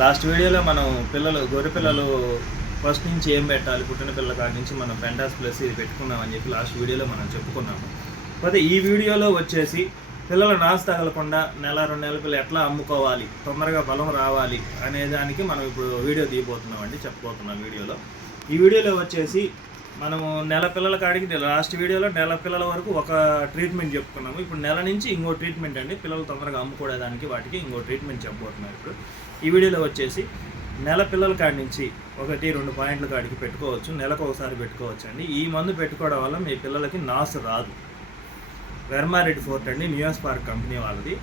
Last వీడియోలో మనం గొర్రె పిల్లలు ఫస్ట్ నుంచి ఏం పెట్టాలి, పుట్టిన పిల్లల కాడి నుంచి మనం పెంటాస్ ప్లస్ ఇది పెట్టుకున్నామని చెప్పి లాస్ట్ వీడియోలో మనం చెప్పుకున్నాము. కాకపోతే ఈ వీడియోలో వచ్చేసి పిల్లలు నాసు తగలకుండా నెల 2 నెలల పిల్లలు ఎట్లా అమ్ముకోవాలి, తొందరగా బలం రావాలి అనే దానికి మనం ఇప్పుడు వీడియో తీయబోతున్నామండి, చెప్పబోతున్నాం వీడియోలో. ఈ వీడియోలో వచ్చేసి మనము నెల పిల్లల కాడికి లాస్ట్ వీడియోలో నెల పిల్లల వరకు ఒక ట్రీట్మెంట్ చెప్పుకున్నాము. ఇప్పుడు నెల నుంచి ఇంకో ట్రీట్మెంట్ అండి, పిల్లలు తొందరగా అమ్ముకోవడానికి వాటికి ఇంకో ట్రీట్మెంట్ చెప్పబోతున్నాం. ఇప్పుడు ఈ వీడియోలో వచ్చేసి నెల పిల్లల కాడి నుంచి 1-2 పాయింట్ల కాడికి పెట్టుకోవచ్చు, నెలకు ఒకసారి పెట్టుకోవచ్చు అండి. ఈ మందు పెట్టుకోవడం వల్ల మీ పిల్లలకి నాసు రాదు. వెర్మారెడ్డి ఫోర్ట్ అండి, న్యూస్పార్క్ కంపెనీ వాళ్ళది.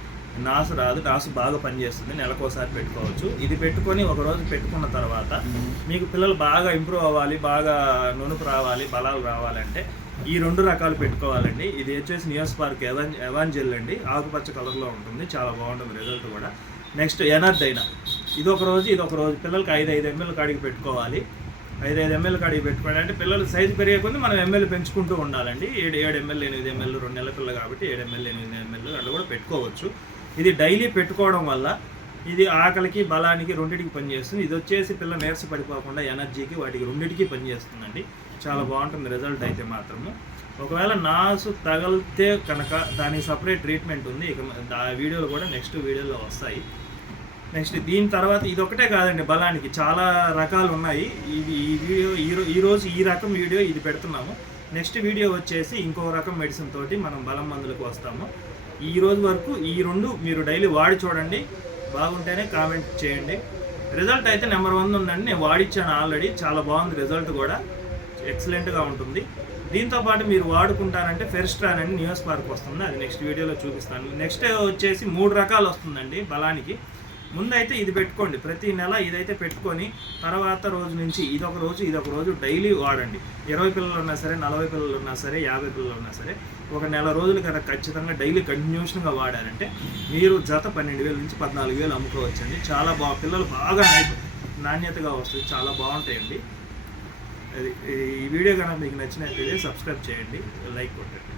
నాసు రాదు, నాసు బాగా పనిచేస్తుంది, నెలకోసారి పెట్టుకోవచ్చు. ఇది పెట్టుకొని ఒకరోజు పెట్టుకున్న తర్వాత మీకు పిల్లలు బాగా ఇంప్రూవ్ అవ్వాలి, బాగా నునుపు రావాలి, బలాలు రావాలంటే ఈ 2 రకాలు పెట్టుకోవాలండి. ఇది వచ్చేసి న్యూస్పార్క్ ఎవాంజెల్ అండి, ఆకుపచ్చ కలర్లో ఉంటుంది, చాలా బాగుంటుంది రిజల్ట్ కూడా. నెక్స్ట్ ఎనర్జైనా, ఇదొక రోజు పిల్లలకి 5 ml కాడికి పెట్టుకోవాలి. 5 ml కాడికి పెట్టుకోండి. అంటే పిల్లలు సైజు పెరిగే కొద్దీ మనం ml పెంచుకుంటూ ఉండాలండి. 7 ml 8 ml 2 నెలల పిల్ల కాబట్టి 7 ml 8 ml అట్లా కూడా పెట్టుకోవచ్చు. ఇది డైలీ పెట్టుకోవడం వల్ల ఇది ఆకలికి బలానికి రెండింటికి పనిచేస్తుంది. ఇది వచ్చేసి పిల్ల నీరస పడిపోకుండా ఎనర్జీకి వాటికి రెండింటికి పనిచేస్తుందండి. చాలా బాగుంటుంది రిజల్ట్ అయితే మాత్రము. ఒకవేళ నాసు తగిలితే కనుక దానికి సపరేట్ ట్రీట్మెంట్ ఉంది, ఇక ఆ వీడియోలు కూడా నెక్స్ట్ వీడియోలో వస్తాయి. నెక్స్ట్ దీని తర్వాత ఇది ఒకటే కాదండి, బలానికి చాలా రకాలు ఉన్నాయి. ఇది ఈ వీడియో ఈరోజు ఈ రకం వీడియో ఇది పెడుతున్నాము. నెక్స్ట్ వీడియో వచ్చేసి ఇంకో రకం మెడిసిన్ తోటి మనం బలం మందులకు వస్తాము. ఈ రోజు వరకు ఈ 2 మీరు డైలీ వాడి చూడండి, బాగుంటేనే కామెంట్ చేయండి. రిజల్ట్ అయితే నెంబర్ 1 ఉందండి, నేను వాడిచ్చాను ఆల్రెడీ, చాలా బాగుంది రిజల్ట్ కూడా, ఎక్సలెంట్గా ఉంటుంది. దీంతోపాటు మీరు వాడుకుంటారంటే ఫెరిస్ట్రాన్ అని న్యూస్పార్క్ వస్తుంది, అది నెక్స్ట్ వీడియోలో చూపిస్తాను. నెక్స్ట్ వచ్చేసి 3 రకాలు వస్తుందండి బలానికి. ముందైతే ఇది పెట్టుకోండి, ప్రతి నెల ఇదైతే పెట్టుకొని తర్వాత రోజు నుంచి ఇదొక రోజు డైలీ వాడండి. 20 పిల్లలు ఉన్నా సరే, 40 పిల్లలు ఉన్నా సరే, 50 పిల్లలు ఉన్నా సరే, ఒక నెల రోజులు కనుక ఖచ్చితంగా డైలీ కంటిన్యూషన్గా వాడారంటే మీరు జత 12,000 నుంచి 14,000 అమ్ముకోవచ్చండి. చాలా పిల్లలు బాగా నాణ్యతగా వస్తుంది, చాలా బాగుంటాయండి. ఈ వీడియో కనుక మీకు నచ్చినట్లయితే సబ్స్క్రైబ్ చేయండి, లైక్ కొట్టండి.